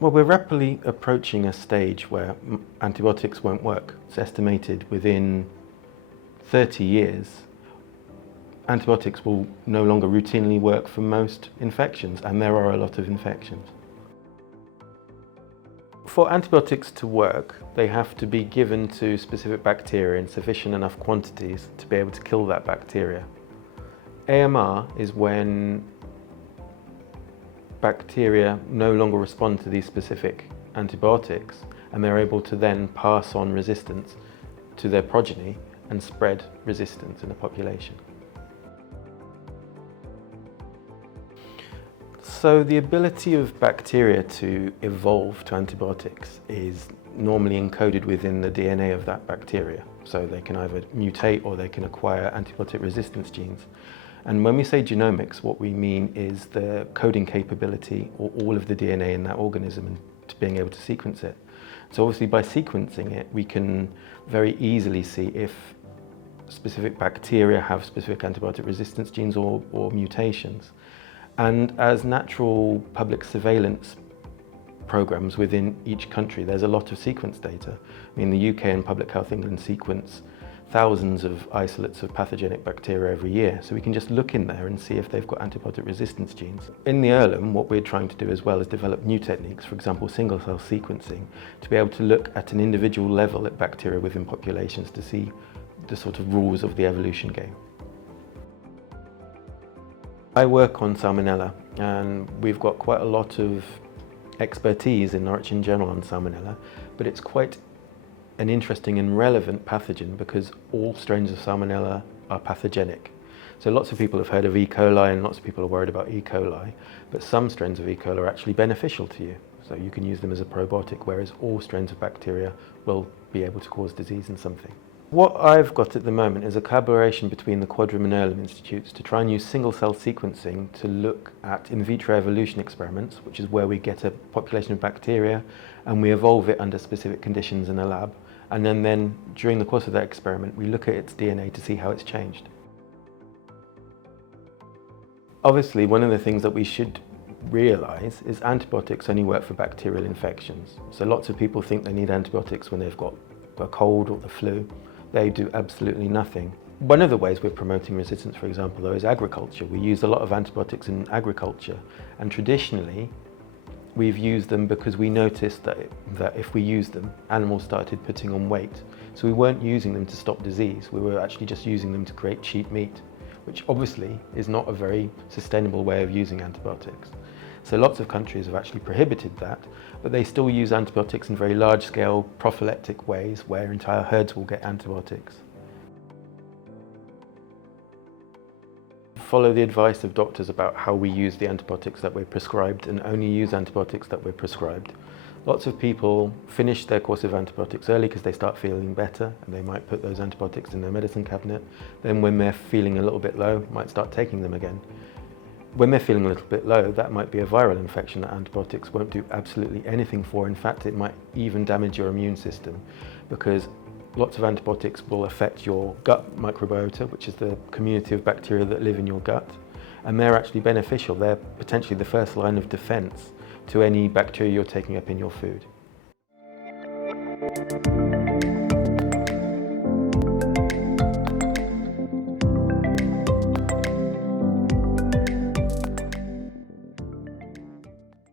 Well, we're rapidly approaching a stage where antibiotics won't work. It's estimated within 30 years, antibiotics will no longer routinely work for most infections, and there are a lot of infections. For antibiotics to work, they have to be given to specific bacteria in sufficient enough quantities to be able to kill that bacteria. AMR is when bacteria no longer respond to these specific antibiotics, and they're able to then pass on resistance to their progeny and spread resistance in the population. So the ability of bacteria to evolve to antibiotics is normally encoded within the DNA of that bacteria. So they can either mutate or they can acquire antibiotic resistance genes. And when we say genomics, what we mean is the coding capability or all of the DNA in that organism and to being able to sequence it. So obviously by sequencing it, we can very easily see if specific bacteria have specific antibiotic resistance genes or mutations. And as natural public surveillance programs within each country, there's a lot of sequence data. I mean, the UK and Public Health England sequence thousands of isolates of pathogenic bacteria every year. So we can just look in there and see if they've got antibiotic resistance genes. In the Earlham, what we're trying to do as well is develop new techniques, for example, single cell sequencing, to be able to look at an individual level at bacteria within populations to see the sort of rules of the evolution game. I work on Salmonella, and we've got quite a lot of expertise in Norwich in general on Salmonella, but it's quite an interesting and relevant pathogen because all strains of Salmonella are pathogenic. So lots of people have heard of E. coli and lots of people are worried about E. coli, but some strains of E. coli are actually beneficial to you. So you can use them as a probiotic, whereas all strains of bacteria will be able to cause disease in something. What I've got at the moment is a collaboration between the Quadram and Earlham institutes to try and use single cell sequencing to look at in vitro evolution experiments, which is where we get a population of bacteria and we evolve it under specific conditions in a lab. And then during the course of that experiment, we look at its DNA to see how it's changed. Obviously, one of the things that we should realise is antibiotics only work for bacterial infections. So lots of people think they need antibiotics when they've got a cold or the flu. They do absolutely nothing. One of the ways we're promoting resistance, for example, though, is agriculture. We use a lot of antibiotics in agriculture, and traditionally we've used them because we noticed that if we used them, animals started putting on weight. So we weren't using them to stop disease, we were actually just using them to create cheap meat, which obviously is not a very sustainable way of using antibiotics. So lots of countries have actually prohibited that, but they still use antibiotics in very large-scale prophylactic ways where entire herds will get antibiotics. Follow the advice of doctors about how we use the antibiotics that we're prescribed and only use antibiotics that we're prescribed. Lots of people finish their course of antibiotics early because they start feeling better and they might put those antibiotics in their medicine cabinet. Then when they're feeling a little bit low, might start taking them again. When they're feeling a little bit low, that might be a viral infection that antibiotics won't do absolutely anything for. In fact, it might even damage your immune system because lots of antibiotics will affect your gut microbiota, which is the community of bacteria that live in your gut, and they're actually beneficial. They're potentially the first line of defense to any bacteria you're taking up in your food.